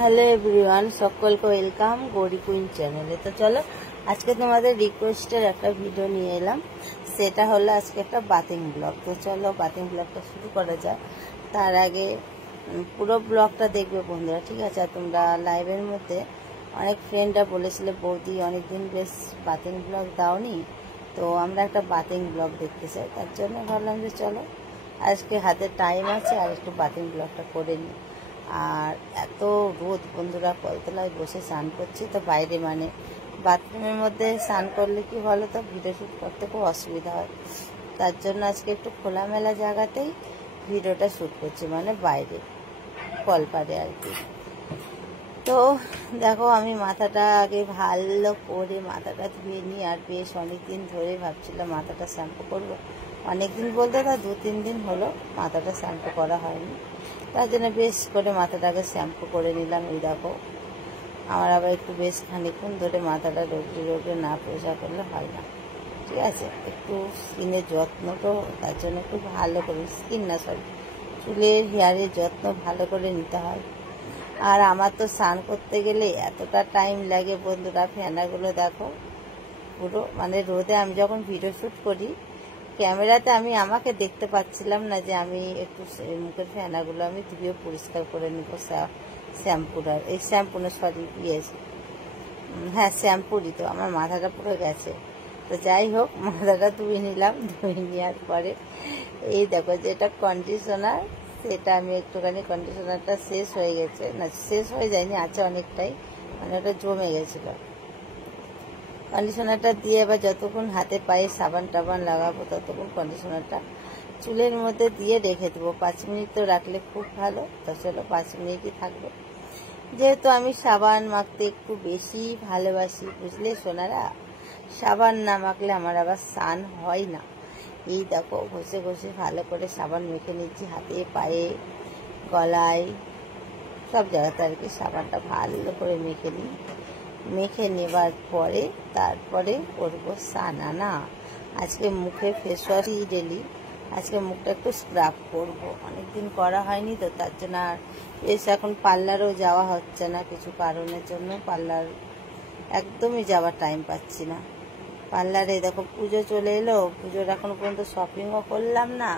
Hello everyone, সকলকে welcome Gauri queen চ্যানেলে। তো চলো আজকে তোমাদের রিকোয়েস্টের একটা ভিডিও নিয়ে এলাম। সেটা হলো আজকে একটা বাথিং ব্লগ। তো চলো বাথিং ব্লগটা শুরু করা যায়। তার আগে পুরো ব্লগটা দেখবে বন্ধুরা, ঠিক আছে? আর তোমরা লাইভের মধ্যে অনেক ফ্রেন্ডরা বলেছিলে বৌদি অনেকদিন বেশ বাথিং ব্লগ দাওনি, তো আমরা একটা বাথিং ব্লগ দেখতে চাই। তার জন্য ভাবলাম যে চলো আজকে হাতে টাইম আছে আর একটু বাথিং ব্লগটা করে নিই। আর এত রোদ বন্ধুরা, কলতলায় বসে স্নান করছি, তো বাইরে মানে বাথরুমের মধ্যে স্নান করলে কি বলো তো, ভিডিও শ্যুট করতে খুব অসুবিধা হয়। তার জন্য আজকে একটু খোলামেলা জায়গাতেই ভিডিওটা শ্যুট করছি, মানে বাইরে কলপারে আর কি। তো দেখো আমি মাথাটা আগে ভালো করে মাথাটা ধুয়ে নিই। আর বেশ অনেকদিন ধরে ভাবছিলাম মাথাটা শ্যাম্পু করবো, অনেকদিন বলতে তা 2-3 দিন হলো মাথাটা শ্যাম্পু করা হয়নি। তার জন্য বেশ করে মাথাটাকে শ্যাম্পু করে নিলাম। এই দেখো আমার আবার একটু বেশ খানিকক্ষণ ধরে মাথাটা রোদে না পরিষ্কার করলে হয় না, ঠিক আছে? একটু স্কিনের যত্নটা তার জন্য একটু ভালো করে, স্কিন না সরি চুলের হেয়ারের যত্ন ভালো করে নিতে হয়। আর আমার তো স্নান করতে গেলে এতটা টাইম লাগে বন্ধুরা, ফেনাগুলো দেখো পুরো মানে রোদে। আমি যখন ভিডিও শ্যুট করি ক্যামেরাতে আমি আমাকে দেখতে পাচ্ছিলাম না যে আমি একটু মুখের ফেনাগুলো আমি ধুয়ে পরিষ্কার করে নেবো শ্যাম্পুটার, এই শ্যাম্পু না সরি হ্যাঁ শ্যাম্পুরই। তো আমার মাথাটা পুরো গেছে। তো যাই হোক মাথাটা ধুয়ে নিলাম, ধুয়ে নেওয়ার পরে এই দেখো যেটা কন্ডিশনার, সেটা আমি একটুখানি কন্ডিশনারটা শেষ হয়ে গেছে, না শেষ হয়ে যায়নি, আছে অনেকটাই, মানে ওটা জমে গেছিলো। কন্ডিশনারটা দিয়ে এবার যতক্ষণ হাতে পায়ে সাবান টাবান লাগাবো ততক্ষণ কন্ডিশনারটা চুলের মধ্যে দিয়ে রেখে দেবো। 5 মিনিট তো রাখলে খুব ভালো। তো চলো 5 মিনিটই থাকবে, যেহেতু আমি সাবান মাখতে একটু বেশি ভালোবাসি, বুঝলে সোনারা। সাবান না মাখলে আমার আবার স্নান হয় না। এই দেখো ঘষে ঘষে ভালো করে সাবান মেখে নিচ্ছি, হাতে পায়ে গলায় সব জায়গাতে আর কি সাবানটা ভালো করে মেখে নিই। মেখে নেবার পরে তারপরে করবো স্নান। আজকে মুখে ফেস ওয়াশই ডেলি, আজকে মুখটা একটু স্ক্রাব করবো, অনেকদিন করা হয়নি তো তার জন্য। আর বেশ এখন পার্লারও যাওয়া হচ্ছে না কিছু কারণের জন্য, পার্লার একদমই যাওয়ার টাইম পাচ্ছি না। পার্লারে দেখো পুজো চলে এলো, পুজোর এখনো পর্যন্ত শপিংও করলাম না।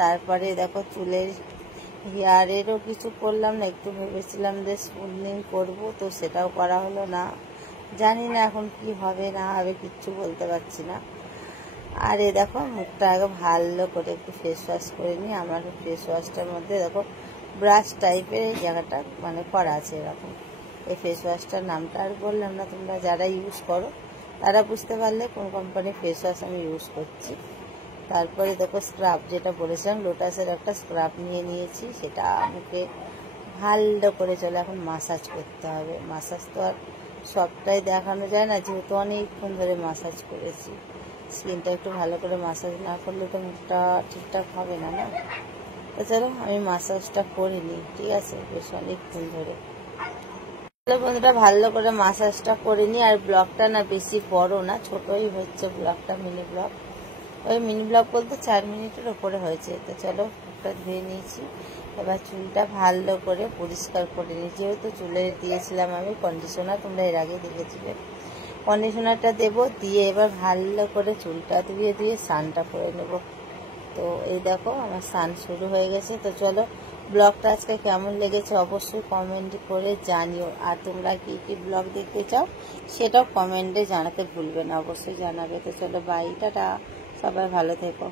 তারপরে দেখো চুলের হেয়ারেরও কিছু করলাম না, একটু ভেবেছিলাম যে স্মুথনিং করবো, তো সেটাও করা হলো না। জানি না এখন কি হবে না হবে, কিচ্ছু বলতে পারছি না। আর এ দেখো মুখটা আগে ভালো করে একটু ফেস ওয়াশ করে নিই। আমার ফেস ওয়াশটার মধ্যে দেখো ব্রাশ টাইপের এই জায়গাটা মানে করা আছে এরকম। এই ফেস ওয়াশটার নামটা আর বললাম না, তোমরা যারা ইউজ করো তারা বুঝতে পারলে কোন কোম্পানির ফেস ওয়াশ আমি ইউজ করছি। তারপরে দেখো স্ক্রাব, যেটা বলেছিলাম লোটাসের একটা স্ক্রাব নিয়ে নিয়েছি, সেটা মুখে ভালো করে চলে এখন মাসাজ করতে হবে। মাসাজ তো আর সবটাই দেখানো যায় না, যেহেতু অনেকক্ষণ ধরে মাসাজ করেছি। স্কিনটা একটু ভালো করে মাসাজ না করলে তো মুখটা ঠিকঠাক হবে না, না? তো চলো আমি মাসাজটা করে নিই, ঠিক আছে? বেশ অনেকক্ষণ ধরে বন্ধুরা ভালো করে মাসাজটা করে নিই। আর ব্লগটা না বেশি বড় না, ছোটই হচ্ছে ব্লগটা, মিনি ব্লগ। ওই মিনি ব্লগ বলতে 4 মিনিটের ওপরে হয়েছে। তো চলো মুখটা ধুয়ে নিয়েছি, এবার চুলটা ভালো করে পরিষ্কার করে নিই। যেহেতু চুলে দিয়েছিলাম আমি কন্ডিশনার, তোমরা এর আগে দেখেছিলে, কন্ডিশনারটা দেবো, দিয়ে এবার ভালো করে চুলটা ধুয়ে স্নানটা করে নেব। তো এই দেখো আমার স্নান শুরু হয়ে গেছে। তো চলো ব্লগটা আজকে কেমন লেগেছে অবশ্যই কমেন্ট করে জানিও। আর তোমরা কি কি ব্লগ দেখতে চাও সেটাও কমেন্টে জানাতে ভুলবে না, অবশ্যই জানাবে। তো চলো বাই, টাটা, সবাই ভালো থেকো।